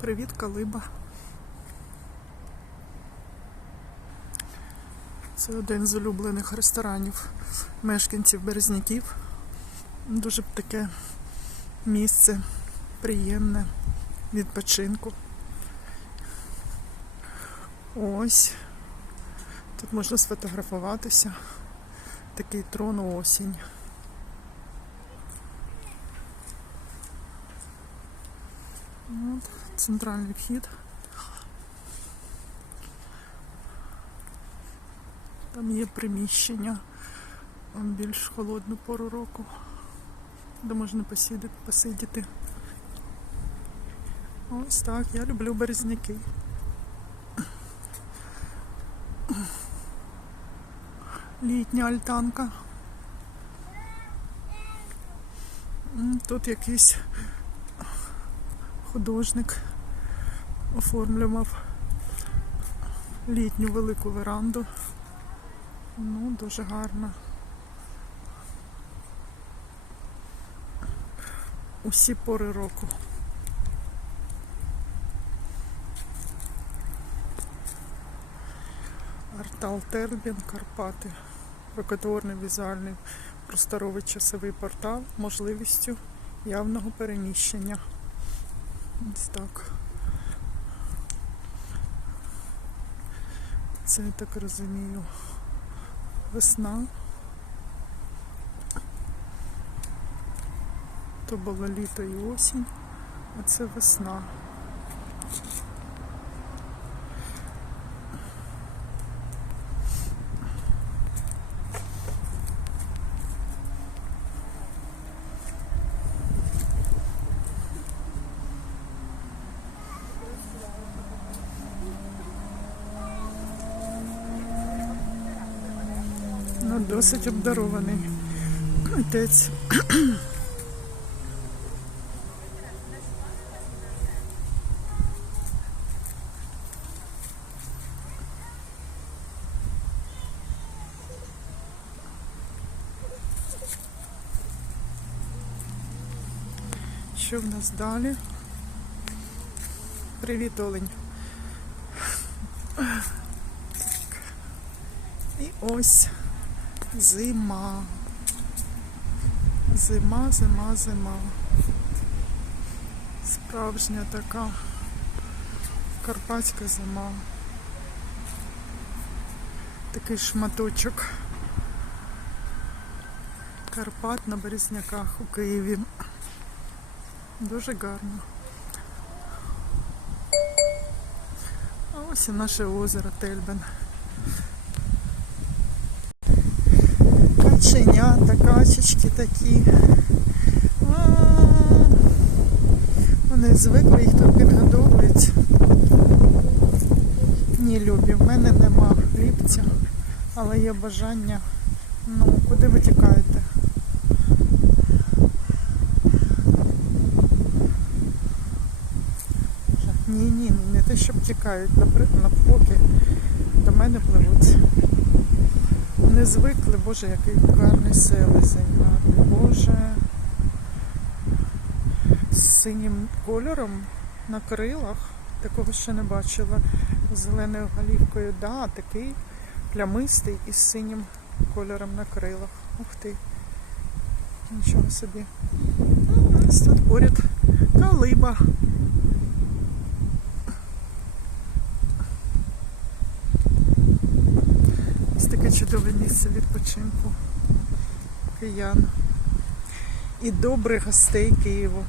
Привіт, Калиба. Це один з улюблених ресторанів мешканців Березняків. Дуже таке місце приємне відпочинку. Ось. Тут можна сфотографуватися. Такий трон осінь. От, центральний вхід. Там є приміщення а більш холодну пору року, де можна посидіти. посидіти. Ось так, я люблю березняки. Літня альтанка. Тут якийсь художник оформлював літню велику веранду. Ну, дуже гарно. Усі пори року. Артал Тербін, Карпати. Рукотворний візуальний просторовий часовий портал можливістю явного переміщення. Ось так. Це я так розумію. Весна. То було літо і осінь, а це весна. Ну, досить обдарований отець. Що в нас далі? Привіт, Олень. І ось зима. Зима, зима, зима. Справжня така карпатська зима. Такий шматочок. Карпат на Березняках у Києві. Дуже гарно. А ось і наше озеро Тельбен. Каченята, качечки такі. Вони звикли, їх тут підгодовують. Ні, Любі, в мене нема хлібця, але є бажання. Ну, куди ви тікаєте? Ні, ні, не те, щоб тікають, навпаки, до мене пливуть. Вони звикли, боже, який гарний селезень, гарний, боже. З синім кольором на крилах. Такого ще не бачила. З зеленою голівкою, да, такий плямистий із синім кольором на крилах. Ух ти. Нічого собі. М, Ось тут поряд калиба. Ось таке чудове місце відпочинку киян. І добрих гостей Києву.